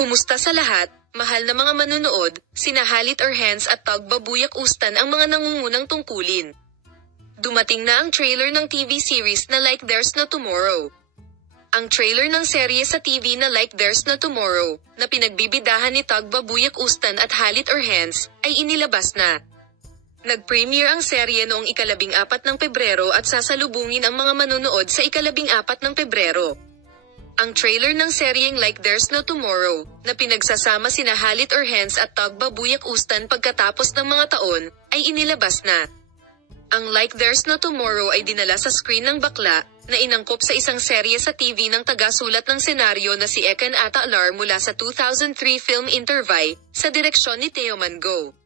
Kumusta sa lahat, mahal na mga manunood, sina Halit Orhans at Tagbabuyak Ustan ang mga nangungunang tungkulin. Dumating na ang trailer ng TV series na Like There's No Tomorrow. Ang trailer ng serye sa TV na Like There's No Tomorrow, na pinagbibidahan ni Tagbabuyak Ustan at Halit Orhans, ay inilabas na. Nag-premiere ang serye noong 14 ng Pebrero at sasalubungin ang mga manunood sa 14 ng Pebrero. Ang trailer ng seryeng Like There's No Tomorrow, na pinagsasama sina Halit Orhans at Tagbabuyak Ustan pagkatapos ng mga taon, ay inilabas na. Ang Like There's No Tomorrow ay dinala sa screen ng bakla, na inangkop sa isang serye sa TV ng tagasulat ng senaryo na si Ekan Atalar mula sa 2003 film Interview, sa direksyon ni Theo Mango.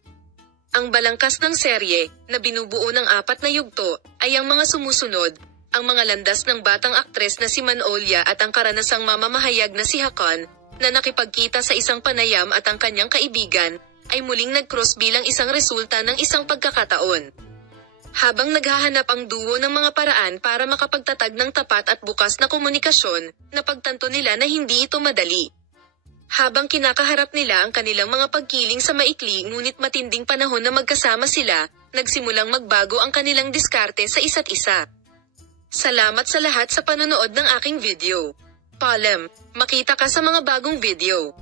Ang balangkas ng serye, na binubuo ng 4 na yugto, ay ang mga sumusunod, ang mga landas ng batang aktres na si Manolya at ang karanasang mamamahayag na si Hakan, na nakipagkita sa isang panayam at ang kanyang kaibigan, ay muling nag-cross bilang isang resulta ng isang pagkakataon. Habang naghahanap ang duo ng mga paraan para makapagtatag ng tapat at bukas na komunikasyon, napagtanto nila na hindi ito madali. Habang kinakaharap nila ang kanilang mga pagkiling sa maikli ngunit matinding panahon na magkasama sila, nagsimulang magbago ang kanilang diskarte sa isa't isa. Salamat sa lahat sa panonood ng aking video. Paalam, makita ka sa mga bagong video.